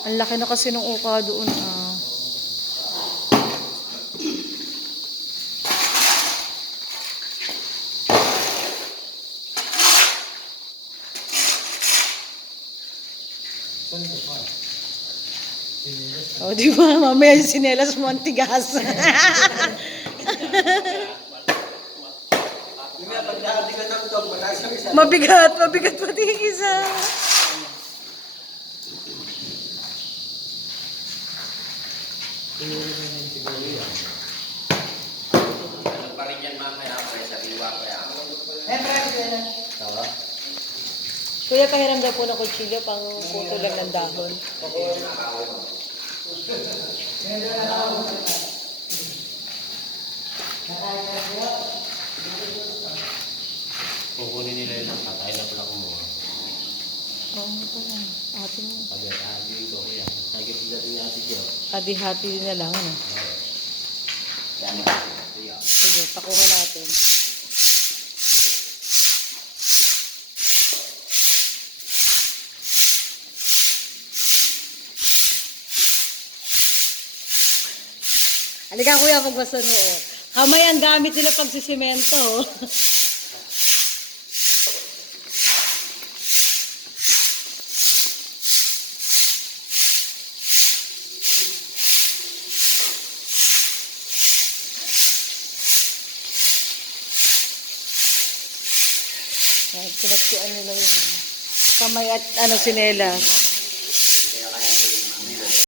Ang laki na kasi ng uka doon, ah. O, di ba? Mamaya yung sinelas mo ang tigas. Mabigat, mabigat pati yung isa. Ano pa rin yan mamaya, pre, sa biwa pa yan. Kuya, pahiram daw po ng kutsilyo pang puto lang ng dahon. Kukunin nila yun, kakain na pala kumuha. Oo, ito lang. Atin mo. Pag-hati ko, kuya. Nagit natin yung ati ko. Hati-hati na lang, ano? Yan. Sige, pakuha natin. Halika kuya, pagbasan mo. Oh. Kamay ang gamit nila pag sisimento. Oh. Pinagsian nila yun. Kamay at ano, sinelas.